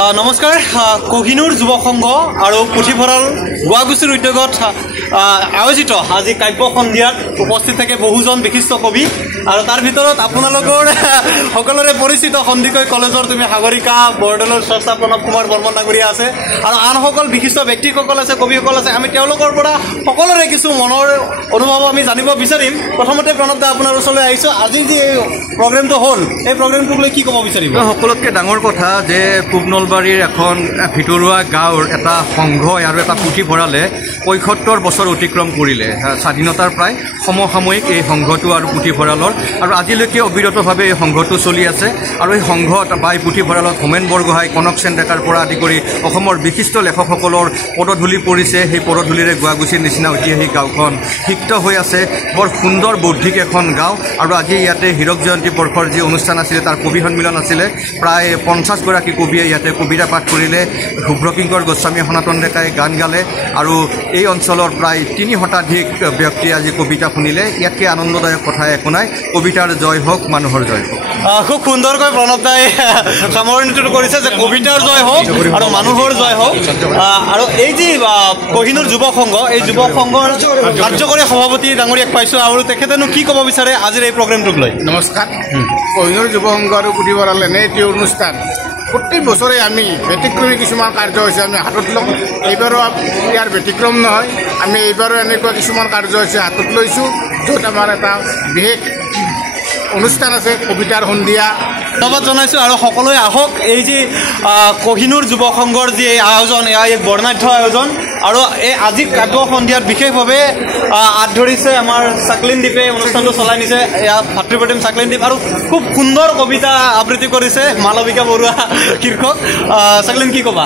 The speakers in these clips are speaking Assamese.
নমস্কাৰ কোহিনুৰ যুৱ সংঘ আৰু পুথিভঁৰাল গুৱাগুচিৰ উদ্যোগত আয়োজিত আজি কাব্য সন্ধিয়াত উপস্থিত থাকে বহুজন বিশিষ্ট কবি আৰু তাৰ ভিতৰত আপোনালোকৰ সকলোৰে পৰিচিত সন্ধিকৈ কলেজৰ তুমি সাগৰিকা বৰদলৈৰ স্ৰষ্টা প্ৰণৱ কুমাৰ বৰ্মন ডাঙৰীয়া আছে আৰু আনসকল বিশিষ্ট ব্যক্তিসকল আছে কবিসকল আছে আমি তেওঁলোকৰ পৰা সকলোৰে কিছু মনৰ অনুভৱ আমি জানিব বিচাৰিম প্ৰথমতে প্ৰণৱ দা আপোনাৰ ওচৰলৈ আহিছোঁ আজি যে প্ৰগ্ৰেমটো হ'ল এই প্ৰগ্ৰেমটোক লৈ কি ক'ব বিচাৰিব সকলোতকৈ ডাঙৰ কথা যে পূব নলবাৰীৰ এখন ভিতৰুৱা গাঁৱৰ এটা সংঘ আৰু এটা পুথিভঁৰালে ৭৫ বছৰ অতিক্ৰম কৰিলে স্বাধীনতাৰ প্ৰায় সমসাময়িক এই সংঘটো আৰু পুথিভঁৰালৰ আৰু আজিলৈকে অবিৰতভাৱে এই সংঘটো চলি আছে আৰু এই সংঘত বা এই পুথিভঁৰালত হোমেন বৰগোহাঁই কনক সেন ডেকাৰ পৰা আদি কৰি অসমৰ বিশিষ্ট লেখকসকলৰ পদধূলি পৰিছে সেই পদধূলিৰে গুৱাগুচিৰ নিচিনা ঐতিহাসিক গাঁওখন সিক্ত হৈ আছে বৰ সুন্দৰ বৌদ্ধিক এখন গাঁও আৰু আজি ইয়াতে হীৰক জয়ন্তী বৰ্ষৰ যি অনুষ্ঠান আছিলে তাৰ কবি সন্মিলন আছিলে প্ৰায় ৫০গৰাকী কবিয়ে ইয়াতে কবিতা পাঠ কৰিলে শুভ্ৰকিংকৰ গোস্বামী সনাতন ডেকাই গান গালে আৰু এই অঞ্চলৰ প্ৰায় ৩ শতাধিক ব্যক্তিয়ে আজি কবিতা শুনিলে ইয়াতকৈ আনন্দদায়ক কথা একো নাই কবিতাৰ জয় হওক মানুহৰ জয় হওক খুব সুন্দৰকৈ প্ৰণৱ দাই সামৰণিটো কৰিছে যে কবিতাৰ জয় হওক আৰু মানুহৰ জয় হওক আৰু এই যি কোহিনুৰ যুৱ সংঘ এই যুৱ সংঘৰ কাৰ্যকৰী সভাপতি ডাঙৰীয়াক পাইছোঁ আৰু তেখেতেনো কি ক'ব বিচাৰে আজিৰ এই প্ৰগ্ৰেমটোক লৈ নমস্কাৰ কোহিনুৰ যুৱ সংঘ আৰু পুথিভঁৰাল এনে এটি অনুষ্ঠান প্ৰত্যেক বছৰে আমি ব্যতিক্ৰমী কিছুমান কাৰ্যসূচী আমি হাতত লওঁ এইবাৰো ইয়াৰ ব্যতিক্ৰম নহয় আমি এইবাৰো এনেকুৱা কিছুমান কাৰ্যসূচী হাতত লৈছোঁ য'ত আমাৰ এটা বিশেষ অনুষ্ঠান আছে কবিতাৰ সন্ধিয়া ধন্যবাদ জনাইছোঁ আৰু সকলোৱে আহক এই যি কোহিনুৰ যুৱ সংঘৰ যি আয়োজন এয়া এক বৰ্ণাঢ্য আয়োজন আৰু এই আজি কাব্য সন্ধিয়াত বিশেষভাৱে আঁত ধৰিছে আমাৰ চাকলিন দ্বীপে অনুষ্ঠানটো চলাই নিছে এয়া ভাতৃপ্ৰতিম চাকলিন দ্বীপ আৰু খুব সুন্দৰ কবিতা আবৃত্তি কৰিছে মালবিকা বৰুৱা শীৰ্ষক চাকলিন কি ক'বা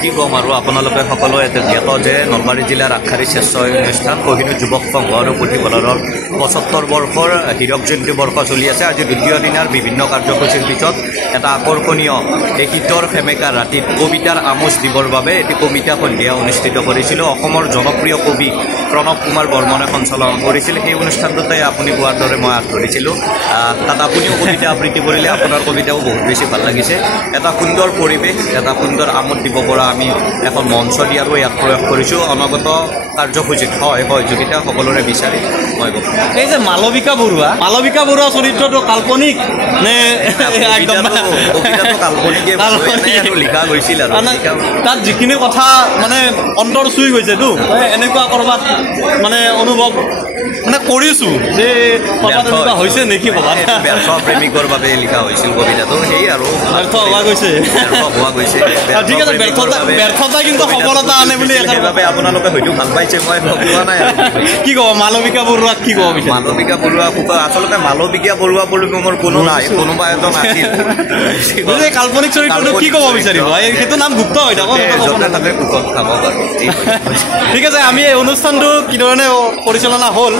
কি ক'ম আৰু আপোনালোকে সকলোৱে জ্ঞাত যে নলবাৰী জিলাৰ আগশাৰী শ্ৰেষ্ঠ অনুষ্ঠান কোহিনুৰ যুৱক সংঘ আৰু পুথিভঁৰালৰ ৭৫ বৰ্ষৰ হীৰক জয়ন্তী বৰ্ষ চলি আছে আজি দ্বিতীয় দিনাৰ বিভিন্ন কাৰ্যসূচীৰ পিছত এটা আকৰ্ষণীয় এই শীতৰ সেমেকা ৰাতিত কবিতাৰ আমোচ দিবৰ বাবে এটি কবিতা সন্ধিয়া অনুষ্ঠিত কৰিছিলোঁ অসমৰ জনপ্ৰিয় কবি প্ৰণৱ কুমাৰ বৰ্মনে সঞ্চালন কৰিছিল সেই অনুষ্ঠানটোতে আপুনি কোৱাৰ দৰে মই হাত ধৰিছিলোঁ তাত আপুনিও কবিতা আবৃত্তি কৰিলে আপোনাৰ কবিতাও বহুত বেছি ভাল লাগিছে এটা সুন্দৰ পৰিৱেশ এটা সুন্দৰ আমোদ দিব পৰা আমি এখন মঞ্চ দি আৰু ইয়াত প্ৰয়োগ কৰিছোঁ অনাগত কাৰ্যসূচীত সহযোগিতা সকলোৰে বিচাৰে মই এই যে মালবিকা বৰুৱা চৰিত্ৰটো কাল্পনিক নে লিখা গৈছিল আৰু তাত যিখিনি কথা মানে অন্তৰ চুই গৈছেতো এনেকুৱা কৰবাত মানে অনুভৱ মানে কৰিছোঁ যে কথা হৈছে নেকি ক'বাত ব্যৰ্থ প্ৰেমিকৰ বাবে লিখা হৈছিল কবিতাটো সেই আৰু ব্যৰ্থ হোৱা গৈছে ঠিক আছে ব্যৰ্থতা কিন্তু সফলতা আনে বুলি সেইবাবে আপোনালোকে হয়তো ভাল পাইছে মই কোৱা নাই কি ক'ব মালবিকা বৰুৱাক কি ক'ব মালবিকা বৰুৱা আচলতে মালবিকা বৰুৱা বুলি মোৰ কোনো নাই কোনোবা এজন আছিল কাল্পনিক চৰিত্ৰটো কি ক'ব বিচাৰিব সেইটো নাম গুপ্ত হৈ থাকক ঠিক আছে আমি এই অনুষ্ঠানটো কিধৰণে পৰিচালনা হ'ল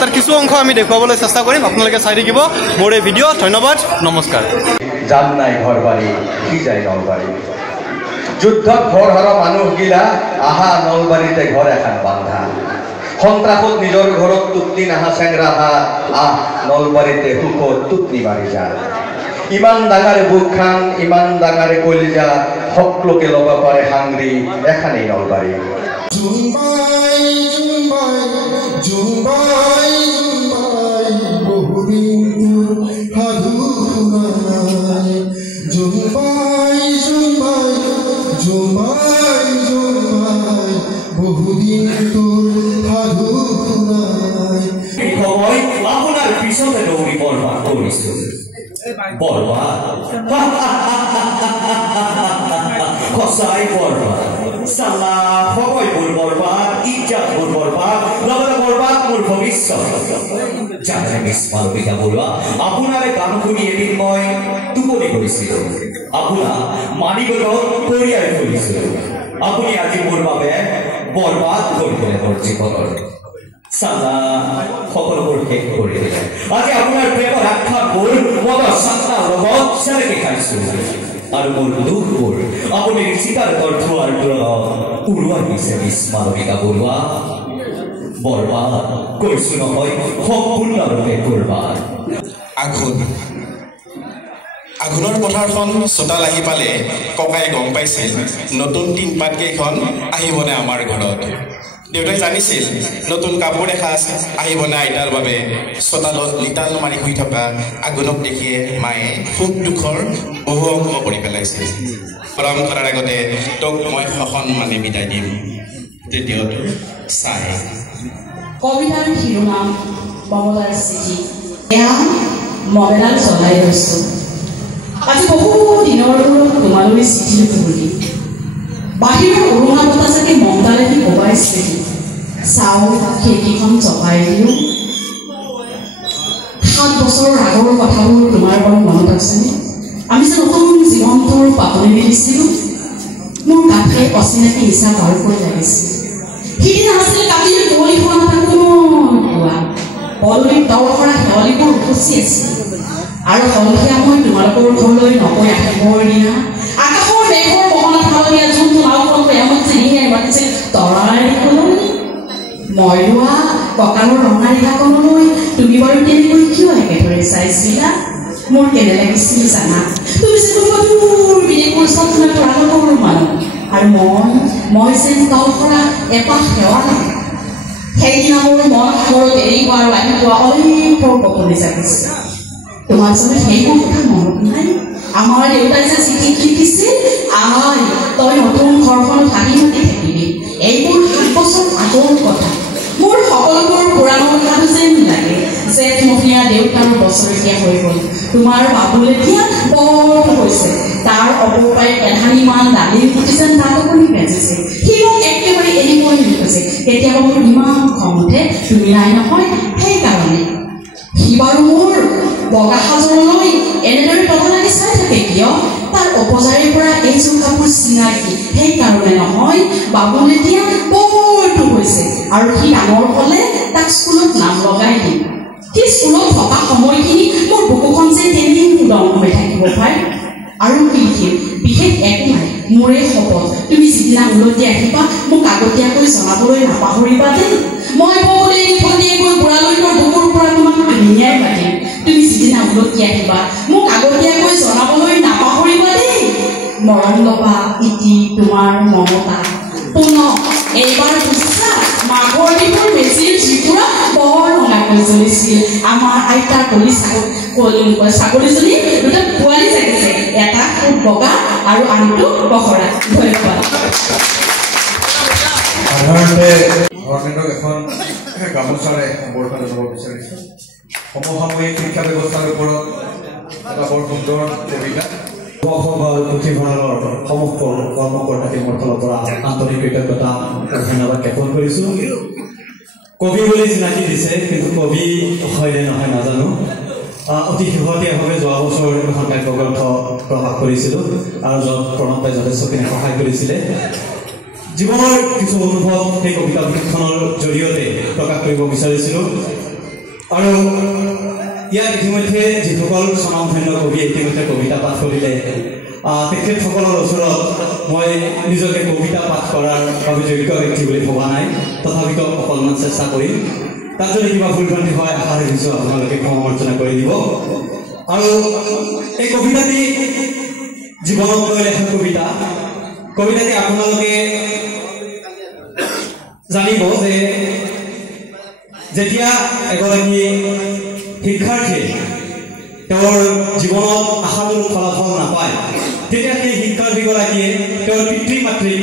তাৰ কিছু অংশ আমি দেখুৱাবলৈ চেষ্টা কৰিম আপোনালোকে চাই থাকিব মোৰ এই ভিডিঅ' ধন্যবাদ নমস্কাৰ যান নাই ঘৰ বাৰী কি যায় নলবাৰী যুদ্ধত ঘৰ হৰা মানুহগিলা আহা নলবাৰীতে ঘৰ এখন বান্ধা সন্ত্ৰাসত নিজৰ ঘৰত তুতনি নাহা চেংৰা আহ নলবাৰীতে সুখত তুতনি মাৰি যা ইমান ডাঙাৰে বুক খান ইমান ডাঙাৰে কলিজা সকলোকে ল'ব পাৰে হাংৰি এখানেই নলবাৰী আপোনাৰ পিছতে দৌৰি বৰবাদ কৰিছোঁ বৰবাদ সঁচাই বৰবাদ চালা সময়বোৰ বৰবাদ ইজ্জতবোৰ বৰবাদ লগতে বৰবাদ মোৰ ভৱিষ্যত জানে মিছ মালবিকা বৰুৱা আপোনাৰে গান শুনি এদিন মই টোপনি গৈছিলোঁ আপোনাক মানিবলৈ কঢ়িয়াই ফুৰিছিলোঁ আপুনি আজি মোৰ বাবে বৰবাদ কৰি দিলে মোৰ জীৱনৰ চালা সকলোবোৰ শেষ কৰি দিলে আজি আপোনাৰ প্ৰেমৰ আখ্যাবোৰ মনৰ চান্তাৰ লগত চেলেকি খাইছোঁ আৰু মোৰ দুখবোৰ আপুনি চিকাৰ থোৱাৰ তুলনাত উৰুৱাই দিছে মিছ মালবিকা বৰুৱা বৰবাদ কৈছোঁ নহয় সম্পূৰ্ণৰূপে বৰবাদ আঘোণৰ পথাৰখন চোতাল আহি পালে ককাই গম পাইছিল নতুন টিনপাত কেইখন আহিবনে আমাৰ ঘৰত। দেউতাই জানিছিল নতুন কাপোৰ এসাঁজ আহিবনে আইতাৰ বাবে। চোতালত লিটাল মাৰি শুই থকা আঘোণক দেখিয়ে মায়ে সুখ দুখৰ বহু অংশ কৰি পেলাইছিল। প্ৰণাম কৰাৰ আগতে তোক মই সসন্মানে বিদায় দিম। তৃতীয়টো চাই কবিতাৰ শিৰোনাম মমতাৰ চিঠি। এয়া মমেলাল চলাই গৈছো। আজি বহু দিনৰ তোমালৈ চিঠি লিখিবলৈ বাহিৰৰ উৰুঙা বতাহজাকে মমতালেদি কোবাইছে। চাওঁ খিৰিকীখন চপাই দিওঁ। 7 বছৰৰ আগৰ কথাবোৰ তোমাৰ বাৰু মনত আছেনে? আমি যে নতুন জীৱনটোৰ পাতনি মেলিছিলোঁ। মোৰ কাঠে অচিনাকি নিচা পাৰ কৰি লাগিছিল। সিদিনা আছিল কাটিৰ কুঁৱলীখন এটা কোৱা পদূলিত দৰখৰা শেৱালিবোৰ উপচি আছিল। আৰু সন্ধিয়া মই তোমালোকৰ ঘৰলৈ নকৈ আহিবৰ দিনা আকাশৰ মেঘৰ বহনা ফালনীয়া যোনটো নাওখন প্ৰেমত চিনিয়াই মাতিছিল তৰাই দিবলৈ। মই লোৱা কঁকালৰ ৰঙা ৰেখাখনলৈ তুমি বাৰু তেনেকৈ কিয় একেদৰে চাইছিলা? মোৰ কেনে লাগিছিল জানা? তুমি যে কোনোবা বিদেশৰ স্বপ্ন প্ৰাণৰ মানুহ আৰু মই যেন দৰখৰা এপাহ শেৱালি। সেইদিনা মোৰ মন সাগৰত এৰি পোৱা আৰু আহি পোৱা অলেখৰ কপনি জাগিছে। তোমাৰ যে সেইবোৰ কথা মনত নাই? আমাৰ দেউতাই যে চিঠি লিখিছিল, আই তই নতুন ঘৰখনত হাঁহি মাতি থাকিবি। এইবোৰ 7 বছৰ আগৰ কথা। মোৰ সকলোবোৰ পুৰাণৰ সাধু যেন লাগে। জেঠমহীয়া দেউতাৰ বছৰেকীয়া হৈ গ'ল। তোমাৰ বাবুল এতিয়া বৰ হৈছে। তাৰ অপৰপাই এধানিমান দালিৰ গুটি যেন তাত অকণি বেজিছে। সি মোক একেবাৰে এনেকৈ লিখিছে। কেতিয়াবা মোৰ ইমান খং উঠে, তুমি নাই নহয় সেইকাৰণে। সি বাৰু মোৰ বগা সাজৰলৈ এনেদৰে টকা লাগি চাই থাকে কিয়? তাৰ অপজাৰীৰ পৰা এইযোৰ কাপোৰ চিনাকি সেইকাৰণে নহয়। বাবুল এতিয়া বৰটো হৈছে আৰু সি ডাঙৰ হ'লে তাক স্কুলত নাম লগাই দিম। সি স্কুলত থকা সময়খিনি মোৰ বুকুখন যে তেনেই দম হৈ থাকিব পাৰে। আৰু কি লিখিম? বিশেষ একো নাই। মোৰে শপত, তুমি যিদিনা উলটি আহিবা মোক আগতীয়াকৈ জনাবলৈ নাপাহৰিবা দেই। মই ভনীয়েকৈ বুঢ়ালৈকৰ বুকুৰ পৰা তোমাক ধুনীয়াই মাতিম। তুমি যিদিনা উলটি আহিবা মোক আগতীয়াকৈ জনাবলৈ নাপাহৰিবা দেই। মৰম লবা ইতি তোমাৰ মমতা। পুনৰ এইবাৰ বুজিছা মাঘৰ বিহুৰ মেচিৰ জুইকুৰা বৰ ৰঙাকৈ জ্বলিছিল। আমাৰ আইতাৰ ছাগলীজনী দুটা পোৱালি জাগিছে, এটা খুব বগা আৰু আনটো বখৰা। ধন্যবাদ। সাধাৰণতে গভৰ্ণমেণ্টক এখন গামোচাৰে সম্বৰ্ধনা জনাব বিচাৰিছোঁ। সমসাময়িক শিক্ষা ব্যৱস্থাৰ ওপৰত এটা বৰ সুন্দৰ কবিতা। পুথিভঁৰালৰ সমস্ত কৰ্মকৰ্তাসকলৰ ফালৰ পৰা আন্তৰিক কৃতজ্ঞতা আৰু ধন্যবাদ জ্ঞাপন কৰিছোঁ। কবি বুলি চিনাকি দিছে, কিন্তু কবি হয়নে নহয় নাজানো। অতি শেহতীয়াভাৱে যোৱা বছৰ এখন কাব্যগ্ৰন্থ প্ৰকাশ কৰিছিলোঁ আৰু য'ত প্ৰণৱদাই যথেষ্টখিনি সহায় কৰিছিলে। জীৱনৰ কিছু অনুভৱ সেই কবিতা পুথিখনৰ জৰিয়তে প্ৰকাশ কৰিব বিচাৰিছিলোঁ। আৰু ইয়াত ইতিমধ্যে যিসকল স্বনামধন্য কবিয়ে ইতিমধ্যে কবিতা পাঠ কৰিলে, তেখেতসকলৰ ওচৰত মই নিজকে কবিতা পাঠ কৰাৰ বাবে যোগ্য ব্যক্তি বুলি ভবা নাই। তথাপিতো অকণমান চেষ্টা কৰিম। তাত যদি কিবা ভুল ভ্ৰান্তি হয় আশা ৰাখিছোঁ আপোনালোকে ক্ষমাৰ্জনা কৰি দিব। আৰু এই কবিতাটি জীৱনক লৈ লেখা কবিতা। কবিতাটি আপোনালোকে জানিব যে যেতিয়া এগৰাকী শিক্ষাৰ্থীয়ে তেওঁৰ জীৱনত আশানুৰূপ ফলাফল নাপায়, তেতিয়া সেই শিক্ষাৰ্থীগৰাকীয়ে তেওঁৰ পিতৃ মাতৃক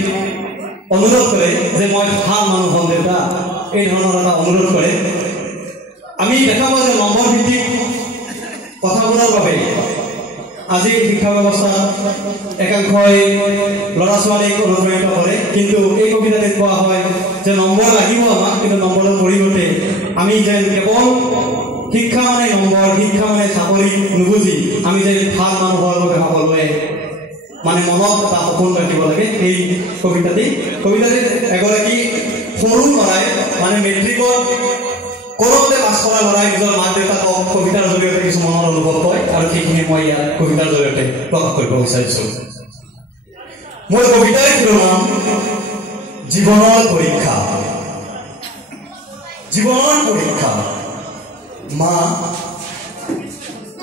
অনুৰোধ কৰে যে মই ভাল মানুহ হ'ম দেউতা, এই ধৰণৰ এটা অনুৰোধ কৰে। আমি দেখা পাওঁ যে নম্বৰ ভিত্তিক কথাবোৰৰ বাবে আজিৰ শিক্ষা ব্যৱস্থাত একাংশই ল'ৰা ছোৱালীক অনুপ্ৰাণিত কৰে। কিন্তু এই কবিতাতে কোৱা হয় যে নম্বৰ লাগিব আমাক, কিন্তু নম্বৰৰ পৰিৱৰ্তে আমি যে কেৱল শিক্ষা মানে নম্বৰ, শিক্ষা মানে চাকৰি নুবুজি আমি যে ভাল মানুহৰ বাবে সকলোৱে মানে মনত এটা সপোন ৰাখিব লাগে। এই কবিতাটিত এগৰাকী সৰু ল'ৰাই মানে মেট্ৰিকত কৰোঁতে পাছ কৰা ল'ৰাই নিজৰ মাক দেউতাকক কবিতাৰ জৰিয়তে কিছু মনৰ অনুভৱ কয়, আৰু সেইখিনি মই ইয়াত কবিতাৰ জৰিয়তে প্ৰকাশ কৰিব বিচাৰিছোঁ। মোৰ কবিতাৰ শিৰোনাম জীৱনৰ পৰীক্ষা। জীৱনৰ পৰীক্ষা। মা,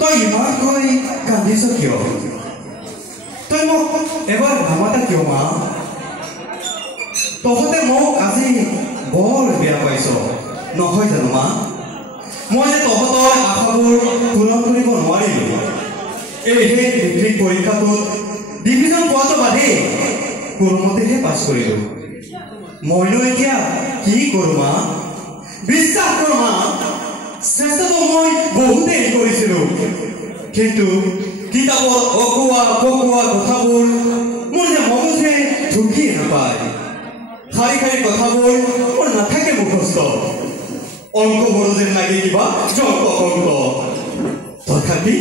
তই ইমানকৈ কান্দিছ কিয়? তই মোক এবাৰ নামাতা কিয় মা? তহঁতে মোক আজি বৰ বেয়া পাইছ নহয় জানো মা? মই যে তহঁতৰ আশাবোৰ পূৰণ কৰিব নোৱাৰিলোঁ। এই মেট্ৰিক পৰীক্ষাটোত ডিভিজন পোৱাটো বাদেই কোনোমতেহে পাছ কৰিলোঁ। মইনো এতিয়া কি কৰোঁ মা? বিশ্বাস কৰ মা, চেষ্টাটো মই বহুতেই কৰিছিলোঁ, কিন্তু কিতাপত অকোৱা পকোৱা কথাবোৰ মোৰ যে মগজে ঢুকিয়ে নাপায়। শাৰী শাৰী কথাবোৰ মোৰ নাথাকে মুখস্থ। অংকবোৰো যেন লাগে কিবা জংক অংক। তথাপি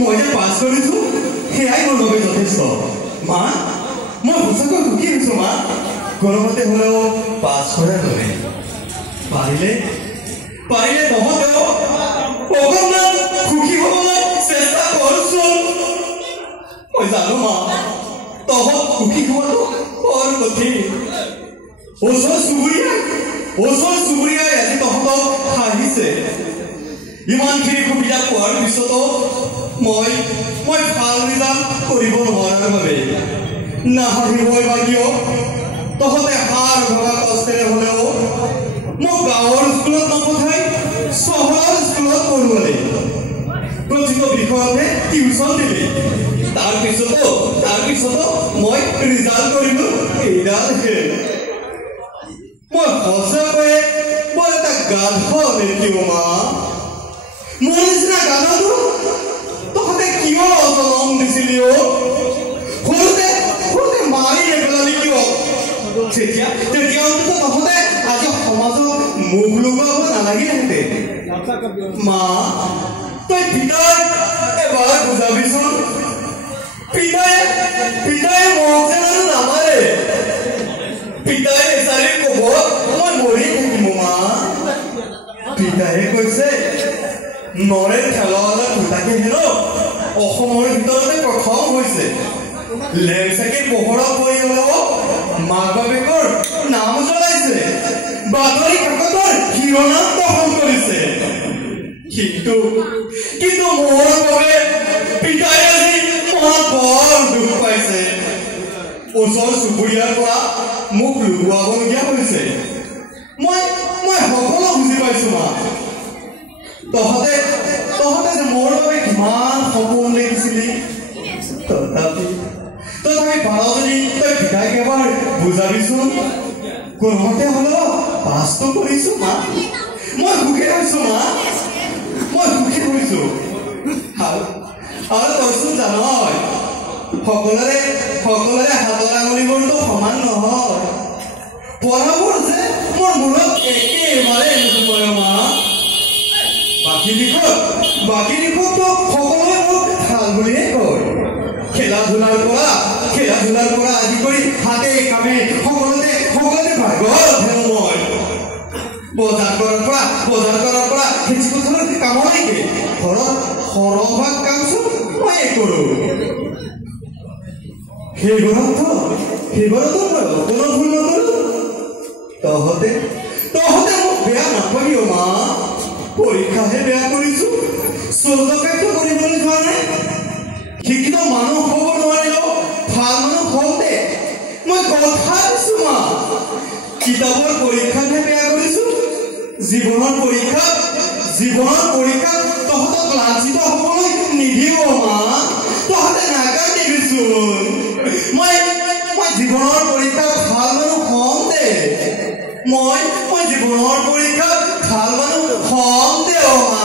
মই যে পাছ কৰিছোঁ সেয়াই মোৰ বাবে যথেষ্ট। মা, মই সঁচাকৈ সুখী হৈছোঁ মা। কোনোমতে হ'লেও পাছ কৰাৰ বাবে পাৰিলে তহঁতেও অকণমান সুখী হ'বলৈ চেষ্টা কৰচোন। মই জানো মা, তহঁত সুখী হোৱাটো বৰ কঠিন। ওচৰ চুবুৰীয়াই আজি তহঁতক হাঁহিছে। ইমানখিনি সুবিধা পোৱাৰ পিছতো মই ভাল ৰিজাল্ট কৰিব নোৱাৰাৰ বাবে নাহাঁহিবই বা কিয়? তহঁতে হাৰ ভগা কষ্টেৰে হ'লেও মোক গাঁৱৰ স্কুলত নপঠাই চহৰৰ স্কুলত পঢ়ুৱালে। প্ৰতিটো বিষয়তে টিউচন দিলে। তাৰপিছতো মই ৰিজাল্ট কৰিলোঁ এইডালহে। মই সঁচাকৈয়ে বৰ এটা গাধ নেকি মা? মোৰ নিচিনা গাধটো তহঁতে কিয় জনম দিছিলি? সৰুতে মাৰি নেপেলালি কিয়? তেতিয়া অন্তত তহঁতে আজি সমাজক মুখ লগাব নালাগিলেহেঁতেন। মা, তই পিতাই এবাৰ বুজাবিচোন। পিতাই মোক যেন নামাৰে। পিতাই এচাৰি ক'ব মই মৰি থাকিম মা। পিতায়ে কৈছে নৰে খেলৱালা দুটাকে হেনো অসমৰ ভিতৰতে প্ৰথম হৈছে। লেংচাকি পোহৰত পৰি হ'লেও মাক বাপেকৰ নাম জ্বলাইছে, বাতৰি কাকতৰ শিৰোনাম দখল কৰিছে। কিন্তু মোৰ বাবে পিতাই আজি মনত বৰ দুখ পাইছে। ওচৰ চুবুৰীয়াৰ পৰা মোক লুকুৱাবলগীয়া হৈছে। মই সকলো বুজি পাইছো মা। তহঁতে যে মোৰ বাবে কিমান সপোন দেখিছিলি। তথাপি পাৰ যদি তই পিতাইক এবাৰ বুজাবিচোন। কোনোমতে হ'লেও পাছটো কৰিছোঁ মা। মই সুখী হৈছোঁ মা, মই সুখী হৈছোঁ। আৰু তইচোন জানই সকলোৰে হাতৰ আঙুলিবোৰতো সমান নহয়। পঢ়াবোৰ যে মোৰ মূৰত একেবাৰে নুসুময় মা। বাকী দিশতো সকলোৱে মোক ভাল বুলিয়ে কয়। খেলা ধূলাৰ পৰা আদি কৰি হাতে কামে সকলোতে ভাগৰ ধৰো মই। বজাৰ কৰাৰ পৰা খেতি পথাৰৰ কামলৈকে ঘৰত সৰহভাগ কাম চব ময়ে কৰোঁ। সেইবোৰতো মই অকণো ভুল নকৰোঁ। তহঁতে মোক বেয়া নাপাবি মা। পৰীক্ষাহে বেয়া কৰিছোঁ, চৌদকাৰ্য কৰিবলৈ যোৱা নাই। শিক্ষিত মানুহ হ'ব নোৱাৰিলেও ভাল মানুহ হওঁতে মই কথা দিছোঁ মা। কিতাপৰ পৰীক্ষাতহে বেয়া কৰিছোঁ, জীৱনৰ পৰীক্ষাত তহঁতক লাঞ্ছিত হ'বলৈ নিদিওঁ মা। তহঁতে নাকাটিবিচোন। মই জীৱনৰ পৰীক্ষাত ভাল মানুহ হম দে। মই জীৱনৰ পৰীক্ষাত ভাল মানুহ হম দে মা।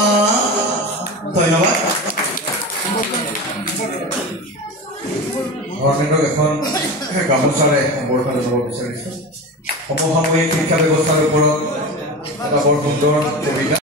ধন্যবাদ। গভৰ্ণমেণ্টক এখন গামোচাৰে সম্বৰ্ধনা জনাব বিচাৰিছোঁ। সমসাময়িক শিক্ষা ব্যৱস্থাৰ ওপৰত এটা বৰ সুন্দৰ কবিতা।